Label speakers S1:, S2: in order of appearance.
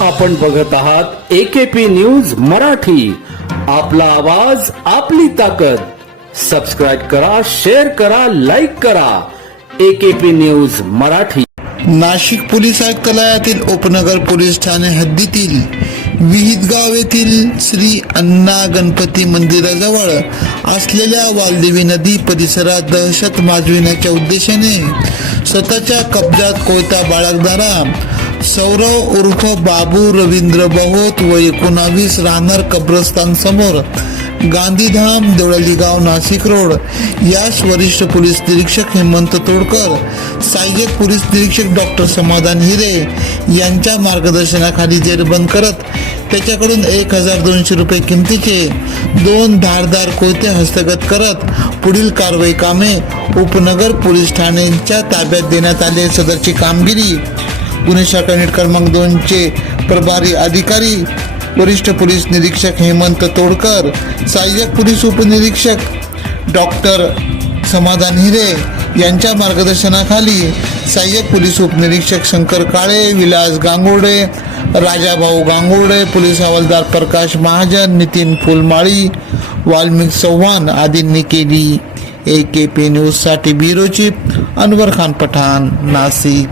S1: आपण बघत आहात एकेपी न्यूज मराठी. आपला आवाज आपली ताकद. सबस्क्राईब करा शेअर करा लाईक करा. AKP news Marathi.
S2: Nashik police आयुक्तालयातील उपनगर पोलीस ठाणे हद्दीतील विहितगाव येथील श्री अण्णा गणपती मंदिराजवळ असलेल्या वालदेवी नदी परिसरात दहशत माजविण्याच्या उद्देशाने स्वतःच्या कब्जात कोयता बाळगणारा सौरव उर्फ बाबू रवींद्र बहोत व एकोणावीस राहणार कब्रस्तान समोर गांधीधाम देवळलीगाव नाशिक रोड. यास वरिष्ठ पोलीस निरीक्षक हेमंत तोडकर सहाय्यक पोलीस निरीक्षक डॉक्टर समाधान हिरे यांच्या मार्गदर्शनाखाली जेरबंद करत त्याच्याकडून एक हजार दोनशे रुपये किमतीचे दोन धारदार कोयते हस्तगत करत पुढील कारवाई कामे उपनगर पोलीस ठाण्यांच्या ताब्यात देण्यात आले. सदरची कामगिरी गुन्हे शाखा नीट क्रमांक दोनचे प्रभारी अधिकारी वरिष्ठ पोलीस निरीक्षक हेमंत तोडकर सहाय्यक पोलीस उपनिरीक्षक डॉक्टर समाधान हिरे यांच्या मार्गदर्शनाखाली सहाय्यक पोलीस उपनिरीक्षक शंकर काळे विलास गांगुर्डे राजाभाऊ गांगुर्डे पोलीस हवालदार प्रकाश महाजन नितीन फुलमाळी वाल्मिक चव्हाण आदींनी केली. ए के पी न्यूजसाठी ब्युरो चीफ अनवर खान पठाण नाशिक.